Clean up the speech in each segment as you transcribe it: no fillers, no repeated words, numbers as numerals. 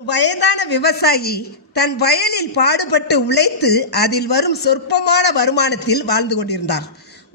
வயதான விவசாயி தன் வயலில் பாடுபட்டு உழைத்து அதில் வரும் சொற்பமான வருமானத்தில் வாழ்ந்து கொண்டிருந்தார்.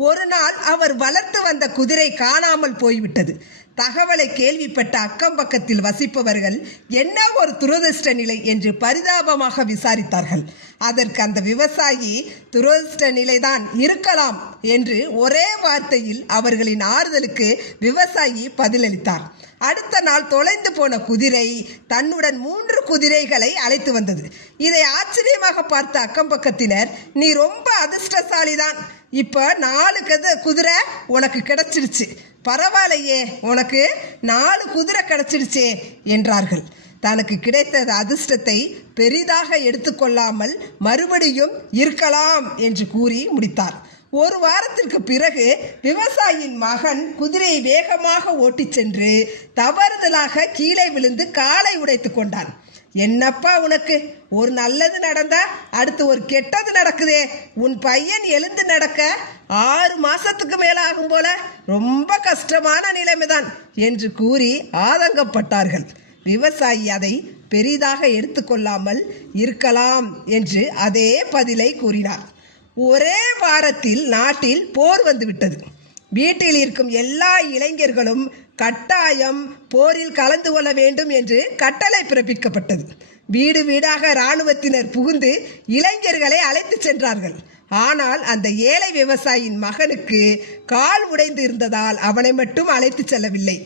ஒரு நாள் அவர் வளர்த்து வந்த குதிரை காணாமல் போய்விட்டது. தகவலை கேள்விப்பட்ட அக்கம் பக்கத்தில் வசிப்பவர்கள் என்ன ஒரு துரதிர்ஷ்ட நிலை என்று பரிதாபமாக விசாரித்தார்கள். அதற்கு அந்த விவசாயி துரதிர்ஷ்ட நிலைதான் இருக்கலாம் என்று ஒரே வார்த்தையில் அவர்களின் ஆறுதலுக்கு விவசாயி பதிலளித்தார். அடுத்த நாள் தொலைந்து போன குதிரை தன்னுடன் 3 குதிரைகளை அழைத்து வந்தது. இதை ஆச்சரியமாக பார்த்த அக்கம் பக்கத்தினர், நீ ரொம்ப அதிர்ஷ்டசாலிதான், இப்போ 4 குதிரை உனக்கு கிடைச்சிடுச்சு, பரவாயில்லையே, உனக்கு 4 குதிரை கிடைச்சிடுச்சே என்றார்கள். தனக்கு கிடைத்த அதிர்ஷ்டத்தை பெரிதாக எடுத்துக்கொள்ளாமல் மறுபடியும் இருக்கலாம் என்று கூறி முடித்தார். ஒரு வாரத்திற்கு பிறகு விவசாயியின் மகன் குதிரையை வேகமாக ஓட்டிச் சென்று தவறுதலாக கீழே விழுந்து காலை உடைத்து கொண்டான். என்னப்பா உனக்கு, ஒரு நல்லது நடந்தா அடுத்து ஒரு கெட்டது நடக்குதே, உன் பையன் எழுந்து நடக்க 6 மாசத்துக்கு மேல ஆகும் போல, ரொம்ப கஷ்டமான நிலைமைதான் என்று கூறி ஆதங்கப்பட்டார்கள். விவசாயி அதை பெரிதாக எடுத்துக்கொள்ளாமல் இருக்கலாம் என்று அதே பதிலை கூறினார். ஒரே வாரத்தில் நாட்டில் போர் வந்துவிட்டது. வீட்டில் இருக்கும் எல்லா இளைஞர்களும் கட்டாயம் போரில் கலந்து கொள்ள வேண்டும் என்று கட்டளை பிறப்பிக்கப்பட்டது. வீடு வீடாக இராணுவத்தினர் புகுந்து இளைஞர்களை அழைத்து சென்றார்கள். ஆனால் அந்த ஏழை விவசாயியின் மகனுக்கு கால் உடைந்து இருந்ததால் அவனை மட்டும் அழைத்து செல்லவில்லை.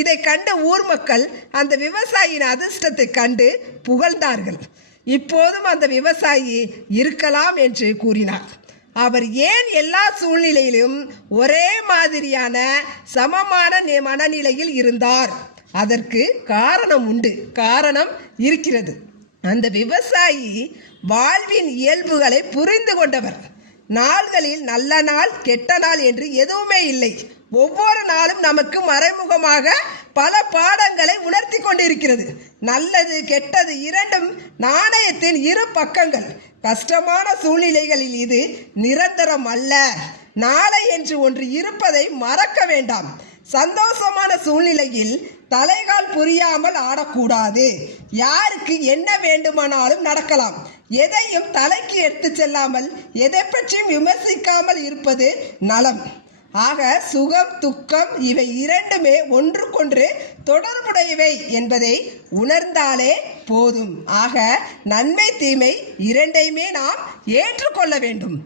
இதை கண்ட ஊர் மக்கள் அந்த விவசாயியின் அதிர்ஷ்டத்தை கண்டு புகழ்ந்தார்கள். இப்போதும் அந்த விவசாயி இருக்கலாம் என்று கூறினார். அவர் ஏன் எல்லா சூழ்நிலையிலும் ஒரே மாதிரியான சமமான மனநிலையில் இருந்தார்? அதற்கு காரணம் உண்டு, காரணம் இருக்கிறது. அந்த விவசாயி வாழ்வின் இயல்புகளை புரிந்து கொண்டவர். நாள்களில் நல்ல நாள் கெட்ட நாள் என்று எதுவுமே இல்லை. ஒவ்வொரு நாளும் நமக்கு மறைமுகமாக பல பாடங்களை உணர்த்தி கொண்டிருக்கிறது. நல்லது கெட்டது இரண்டும் நாணயத்தின் 2 பக்கங்கள். கஷ்டமான சூழ்நிலைகளில் இது நிரந்தரம் அல்ல. நாளை என்று ஒன்று இருப்பதை மறக்க வேண்டாம். சந்தோஷமான சூழ்நிலையில் தலைகால் புரியாமல் ஆடக்கூடாது. யாருக்கு என்ன வேண்டுமானாலும் நடக்கலாம். எதையும் தலைக்கு எடுத்து செல்லாமல் எதை பற்றியும் விமர்சிக்காமல் இருப்பது நலம். ஆக சுகம் துக்கம் இவை இரண்டுமே ஒன்றுக்கொன்று தொடர்புடையவை என்பதை உணர்ந்தாலே போதும். ஆக நன்மை தீமை இரண்டையுமே நாம் ஏற்றுக்கொள்ள வேண்டும்.